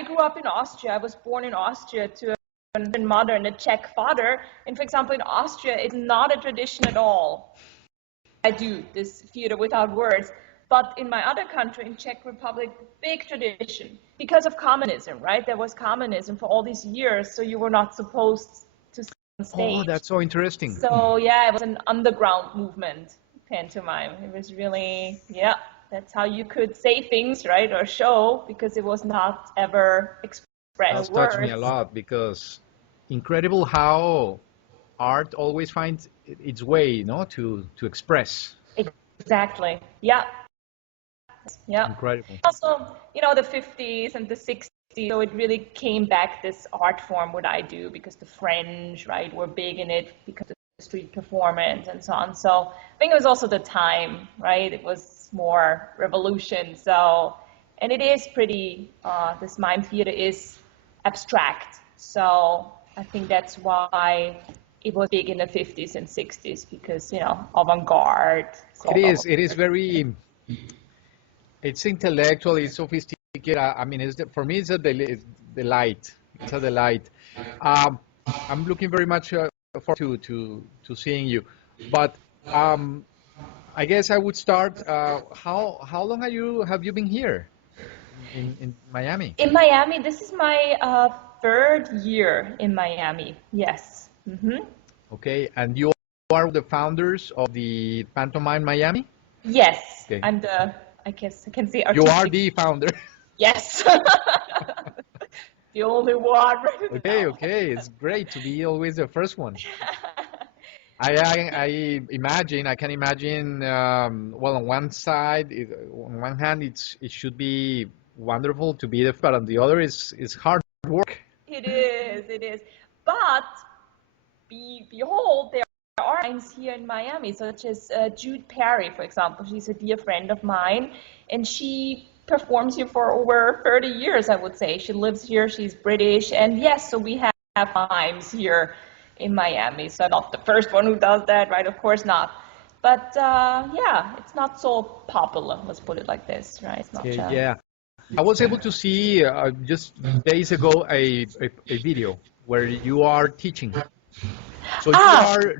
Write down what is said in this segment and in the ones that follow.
I grew up in Austria. I was born in Austria to a mother and a Czech father. And for example, in Austria, it's not a tradition at all. I do this theater without words. But in my other country, in Czech Republic, big tradition because of communism, right? There was communism for all these years, so you were not supposed to stay on stage. Oh, that's so interesting. So yeah, it was an underground movement, pantomime. It was really, yeah, that's how you could say things, right, or show, because it was not ever expressed. That's touched me a lot, because incredible how art always finds its way, you know, to express. Exactly. Yeah. Yeah. Incredible. Also, you know, the 50s and the 60s, so it really came back, this art form, what I do, because the French, right, were big in it, because of the street performance and so on. So I think it was also the time, right? It was more revolution. So, and it is pretty, this mime theater is abstract. So I think that's why it was big in the 50s and 60s, because, you know, avant-garde. So it is very, it's intellectual, it's sophisticated. I mean, for me, it's a delight. It's a delight. I'm looking very much forward to seeing you. But I guess I would start. How long have you been here in Miami? In Miami, this is my third year in Miami. Yes. Mm-hmm. Okay, and you are the founders of the Pantomime Miami? Yes, Okay. I'm the. I guess I can say you are the founder. Yes. The only one. Okay, okay, it's great to be always the first one. I can imagine. Well, on one side, on one hand, it should be wonderful to be the, but on the other, it's hard work. It is. But behold, there are lines here in Miami, such as Jude Perry, for example. She's a dear friend of mine, and she performs here for over 30 years, I would say. She lives here, she's British, and yes, so we have mimes here in Miami. So I'm not the first one who does that, right? Of course not. But yeah, it's not so popular, let's put it like this, right? It's not yeah. I was able to see just days ago a video where you are teaching. So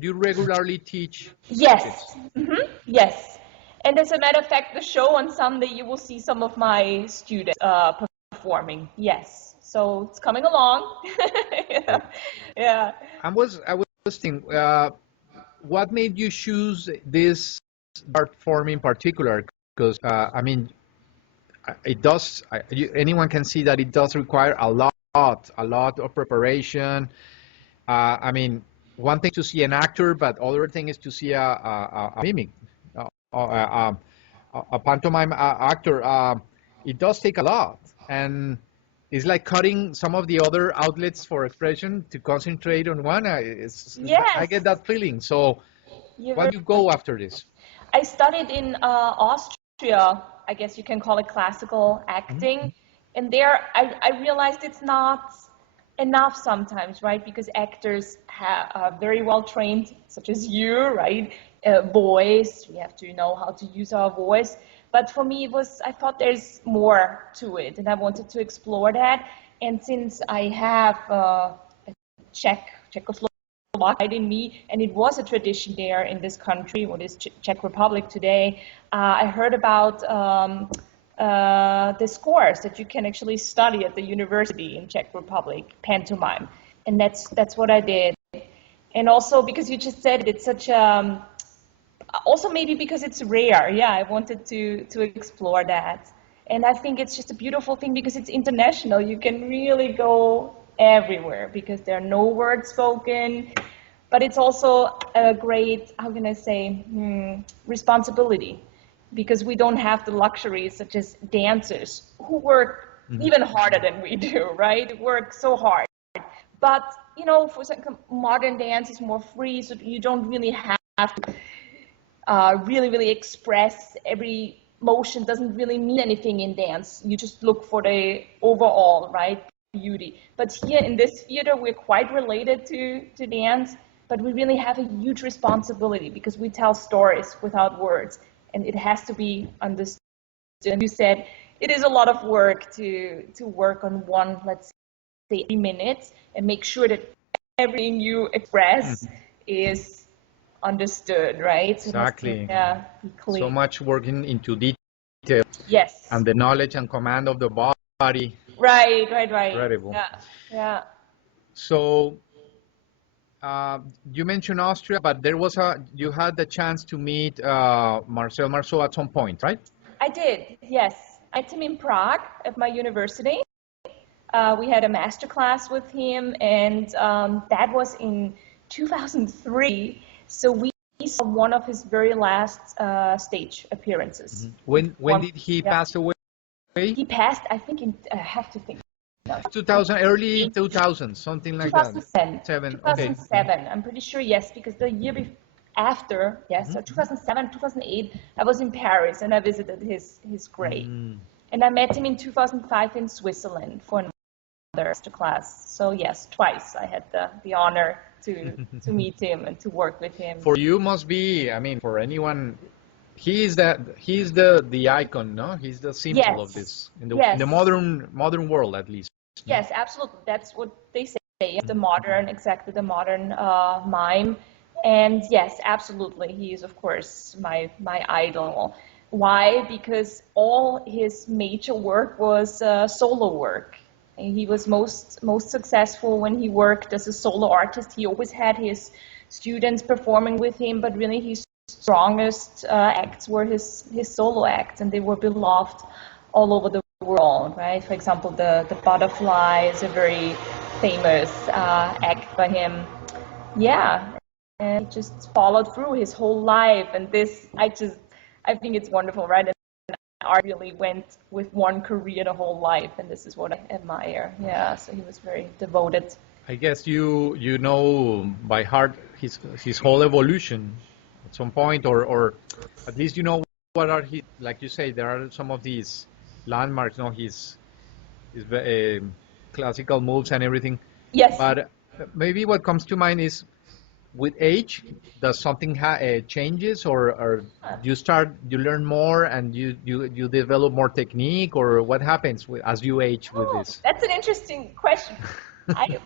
you regularly teach? Yes. Mm-hmm. Yes. And as a matter of fact, the show on Sunday, you will see some of my students performing. Yes. So it's coming along. Yeah. Yeah. I was thinking, what made you choose this art form in particular? Because I mean, it does. Anyone can see that it does require a lot of preparation. I mean, one thing to see an actor, but other thing is to see a mimic, a pantomime actor. It does take a lot, and it's like cutting some of the other outlets for expression to concentrate on one. Yes. I get that feeling. So, why do you go after this? I studied in Austria. I guess you can call it classical acting, mm-hmm. And there I realized it's not enough sometimes, right? Because actors are very well trained, such as you, right? Voice, we have to know how to use our voice. But for me, I thought there's more to it, and I wanted to explore that. And since I have a Czechoslovakia in me, and it was a tradition there in this country, what is Czech Republic today, I heard about this course that you can actually study at the university in Czech Republic, pantomime, and that's what I did. And also because you just said it's such also maybe because it's rare, yeah, I wanted to explore that. And I think it's just a beautiful thing because it's international. You can really go everywhere because there are no words spoken, but it's also a great, how can I say, responsibility. Because we don't have the luxuries such as dancers who work even harder than we do, right? They work so hard. But, you know, for some modern dance is more free, so you don't really have to really express. Every motion doesn't really mean anything in dance. You just look for the overall, right, beauty. But here in this theater, we're quite related to dance, but we really have a huge responsibility because we tell stories without words. And it has to be understood. And you said it is a lot of work to work on one, let's say, 3 minutes and make sure that everything you express is understood, right? So Exactly. be clear. So much working into detail. Yes. And the knowledge and command of the body. Right. Incredible. Yeah. So you mentioned Austria, but you had the chance to meet Marcel Marceau at some point, right? I did, yes. I met him in Prague at my university. We had a master class with him, and that was in 2003. So we saw one of his very last stage appearances. When did he pass away? He passed, I think, I have to think. 2000, early 2000s, something like 2007. that. 2007. Okay. I'm pretty sure, yes, because the year after, yes, so 2007, 2008, I was in Paris and I visited his grave. And I met him in 2005 in Switzerland for another master class. So yes, twice I had the honor to meet him and to work with him. For you must be, I mean, for anyone, he's the icon, no? He's the symbol of this in the modern world, at least. Yes, absolutely. That's what they say. The modern mime. And yes, absolutely. He is, of course, my idol. Why? Because all his major work was solo work. And he was most successful when he worked as a solo artist. He always had his students performing with him, but really his strongest acts were his solo acts, and they were beloved all over the world, right? For example, the Butterfly is a very famous act by him. Yeah, and he just followed through his whole life, and this, I think it's wonderful, right? And art really went with one career the whole life, and this is what I admire. Yeah, so he was very devoted. I guess you know by heart his whole evolution at some point, or at least you know what are like you say, there are some of these landmarks, his classical moves and everything. Yes. But maybe what comes to mind is, with age, does something changes, or you learn more and you develop more technique, or what happens as you age with this? That's an interesting question. I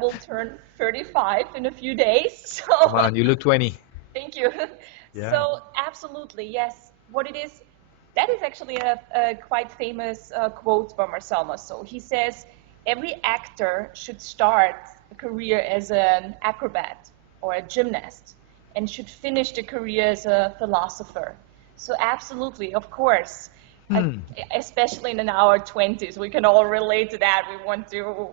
will turn 35 in a few days. So. Come on, you look 20. Thank you. Yeah. So absolutely, yes. What it is, that is actually a quite famous quote by Marcel Marceau. He says, every actor should start a career as an acrobat or a gymnast and should finish the career as a philosopher. So absolutely, of course, especially in our 20s, we can all relate to that. We want to,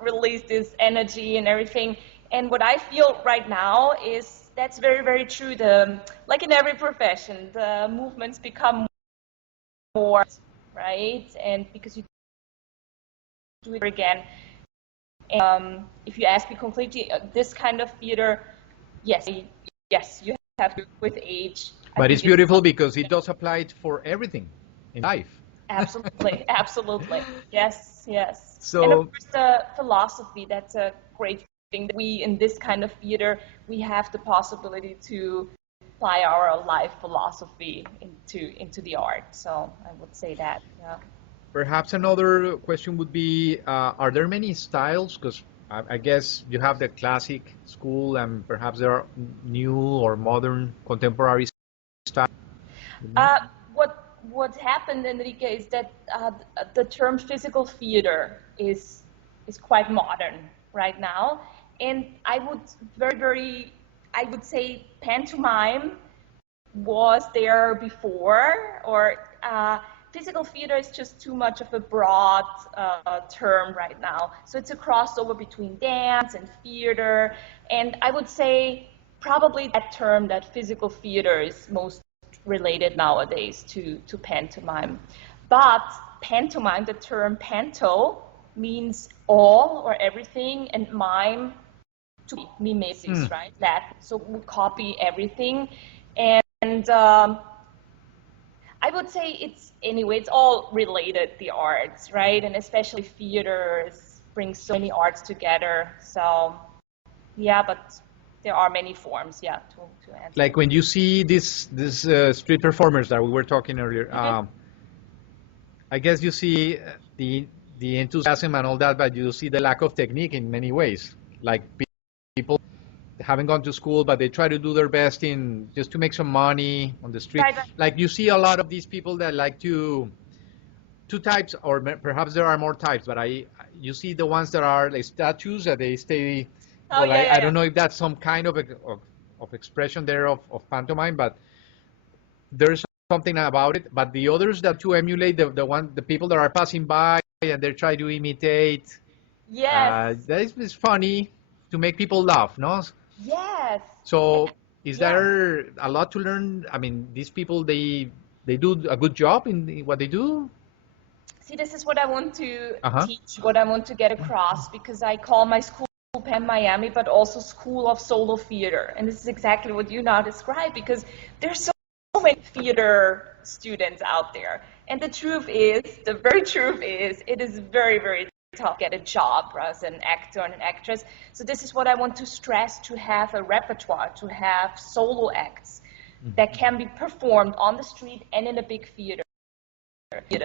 release this energy and everything. And what I feel right now is that's very, very true. Like in every profession, the movements become more, right? And because you do it again. If you ask me completely, this kind of theater, yes, you have to with age. But it's beautiful because it does apply for everything in life. Absolutely, absolutely. Yes. So, and of course, the philosophy, that's a great thing that we, in this kind of theater, we have the possibility to apply our life philosophy into the art. So I would say that, yeah. Perhaps another question would be, are there many styles? Because I guess you have the classic school, and perhaps there are new or modern contemporary styles. What happened, Enrique, is that the term physical theater is quite modern right now, and I would say pantomime was there before, or physical theater is just too much of a broad term right now. So it's a crossover between dance and theater, and I would say probably that term, that physical theater, is most related nowadays to pantomime. But pantomime, the term panto, means all or everything, and mime to mimesis, right? That, so we copy everything, and I would say it's all related, the arts, right? And especially theaters brings so many arts together. So yeah, but there are many forms, yeah, to answer. Like when you see these street performers that we were talking earlier, I guess you see the enthusiasm and all that, but you see the lack of technique in many ways. Like people haven't gone to school, but they try to do their best in just to make some money on the street. Right, right. Like you see a lot of these people that like to two types, or perhaps there are more types, but you see the ones that are like statues that they stay. Oh, Well, yeah, yeah, I yeah. don't know if that's some kind of expression there of pantomime, but there's something about it. But the others that you emulate, the people that are passing by and they try to imitate, Yes, that is funny to make people laugh, no? yes. So is Yeah. there a lot to learn? I mean, these people they do a good job in what they do. See, this is what I want to Uh-huh. teach, what I want to get across, because I call my school Pan Miami, but also School of Solo Theater. And this is exactly what you now described, because there's so many theater students out there. And the truth is, the very truth is, it is very, very tough to get a job as an actor and an actress. So this is what I want to stress, to have a repertoire, to have solo acts that can be performed on the street and in a big theater.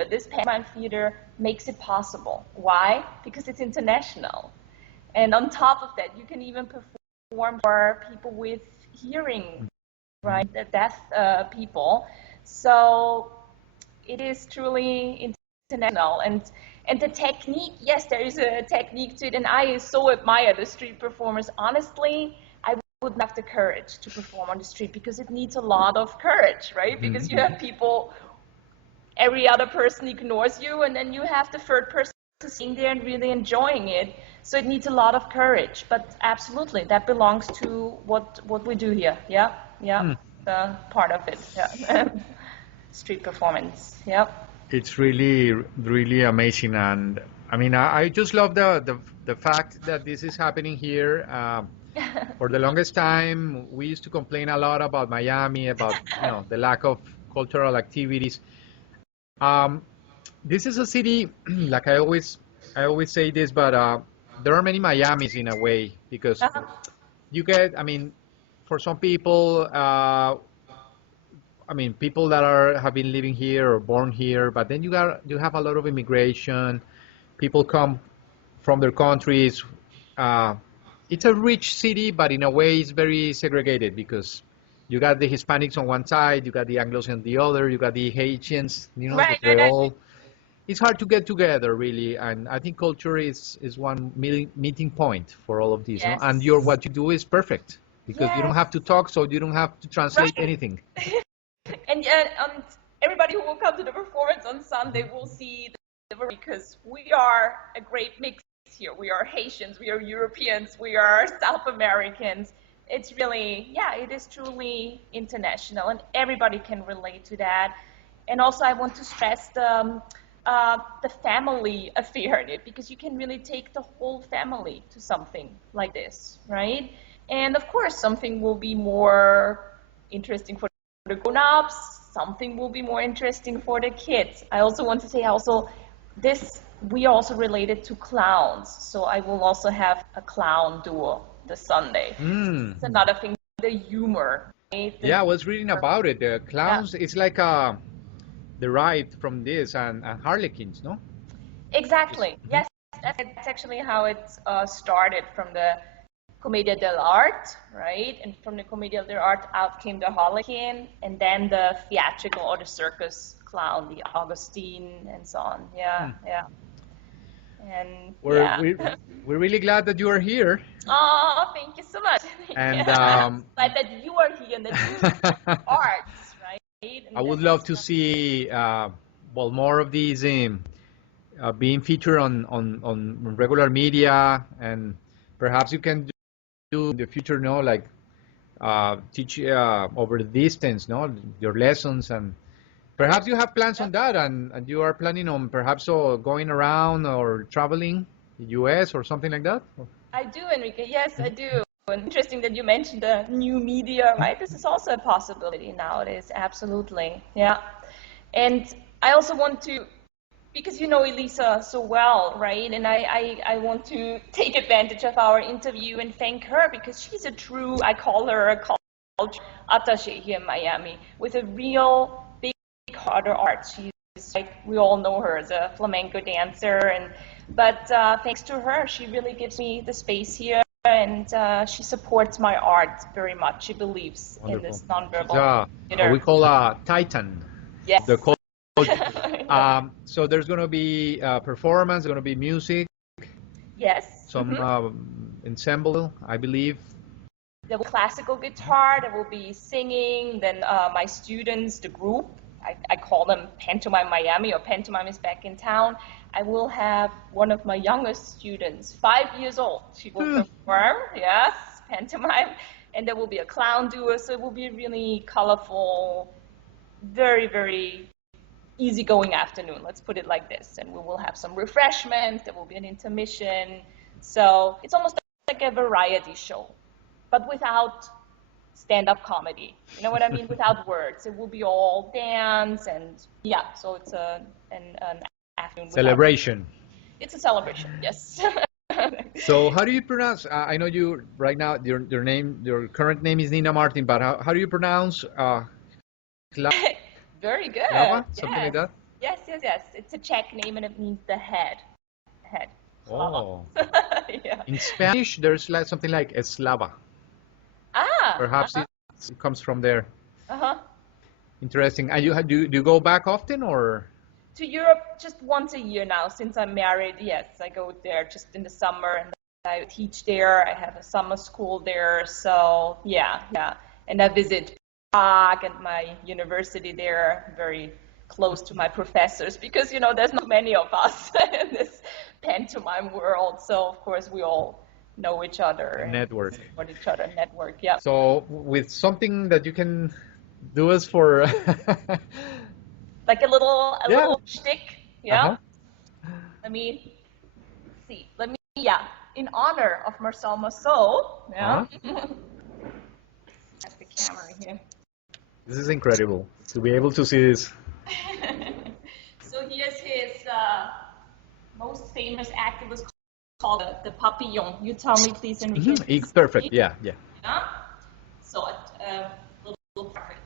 This pantomime theater makes it possible. Why? Because it's international. And on top of that, you can even perform for people with hearing, right? The deaf people. So it is truly international. And the technique, yes, there is a technique to it. And I so admire the street performers. Honestly, I wouldn't have the courage to perform on the street because it needs a lot of courage, right? Because you have people, every other person ignores you, and then you have the third person sitting there and really enjoying it. So it needs a lot of courage, but absolutely, that belongs to what we do here. Yeah, yeah, the part of it. Yeah. Street performance. Yeah. It's really, really amazing, and I mean, I just love the fact that this is happening here. For the longest time, we used to complain a lot about Miami, about the lack of cultural activities. Um, this is a city, like I always say this, but there are many Miamis in a way because Uh-huh. you get, I mean, for some people, I mean, people that have been living here or born here, but then you have a lot of immigration. People come from their countries. Uh, it's a rich city, but in a way, it's very segregated because you got the Hispanics on one side, you got the Anglos on the other, you got the Haitians, the Right, right, right. Creole. It's hard to get together, really, and I think culture is one meeting point for all of this, no? And Yes. what you do is perfect because you don't Yes. have to talk, so you don't have to translate Right. anything. And everybody who will come to the performance on Sunday will see because we are a great mix here. We are Haitians, we are Europeans, we are South Americans. It's really, yeah, it is truly international, and everybody can relate to that. And also, I want to stress the family affair in it, because you can really take the whole family to something like this, right? And of course, something will be more interesting for the grown-ups, something will be more interesting for the kids. I also want to say also this, we are also related to clowns, so I will also have a clown duo this Sunday. Mm. It's another thing, the humor, right? The Yeah, I was reading humor. about it. The Yeah, clowns, it's like the ride from this and Harlequins, no? exactly. Yes, that's actually how it started, from the Commedia dell'arte, right? And from the Commedia dell'arte out came the Harlequin, and then the theatrical or the circus clown, the Augustine, and so on. Yeah, Hmm. yeah. And We're yeah. we we're really glad that you are here, Oh, thank you so much. and I'm glad that you are here and that you do arts, right? I And would this love is to see well more of these being featured on regular media, and perhaps you can do in the future, no, like teach over the distance, no, your lessons, and perhaps you have plans on that, and you are planning on perhaps going around or traveling the U.S. or something like that. I do, Enrique. Yes, I do. And interesting that you mentioned the new media, right? This is also a possibility nowadays. Absolutely. Yeah. And I also want to, because you know Elisa so well, right? And I want to take advantage of our interview and thank her, because she's a true, I call her a culture attaché here in Miami, with a real big heart of art. She's like we all know her as a flamenco dancer, but thanks to her, she really gives me the space here, and she supports my art very much. She believes in this nonverbal theater. We call a titan. Yes. The coach. So there's going to be performance, there's going to be music. Yes. Some ensemble, I believe. There will be classical guitar, there will be singing, then my students, the group, I call them Pantomime Miami, or Pantomime is back in town. I will have one of my youngest students, 5 years old. She will perform, yes, pantomime, and there will be a clown duo, so it will be a really colorful, very, very easygoing afternoon, let's put it like this. And we will have some refreshments, there will be an intermission. So it's almost like a variety show, but without stand-up comedy. You know what I mean? Without words. It will be all dance and yeah. So it's an afternoon celebration. It's a celebration. Yes. So how do you pronounce? I know you right now. Your current name is Nina Martin, but how do you pronounce? Very good. Hlava? Something like that. Yes. It's a Czech name and it means the head. Oh. Yeah. In Spanish, there's like something like Hlava. Perhaps it comes from there. Interesting. And do you go back often, or? To Europe just once a year now. Since I'm married, yes, I go there just in the summer, and I teach there. I have a summer school there, so yeah. And I visit Prague and my university there, very close to my professors, because there's not many of us in this pantomime world. So of course we all know each other. Network. Yeah. So with something that you can do us for like a little shtick, yeah. Let me see. In honor of Marcel Martial, yeah. Have the camera here. This is incredible to be able to see this. So here's his most famous act. It was called the Papillon. You tell me, please, Enrique. It's perfect. Yeah. So little perfect.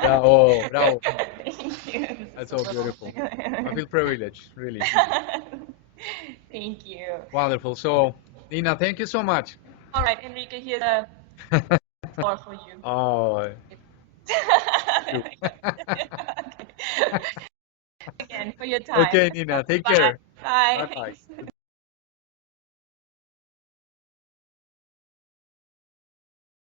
Bravo. Thank you. That's so beautiful. I feel privileged, really. Thank you. Wonderful. So, Nina, thank you so much. All right, Enrique, here's the floor for you. Oh. Again, for your time. Okay, Nina, take care. Bye. Bye-bye.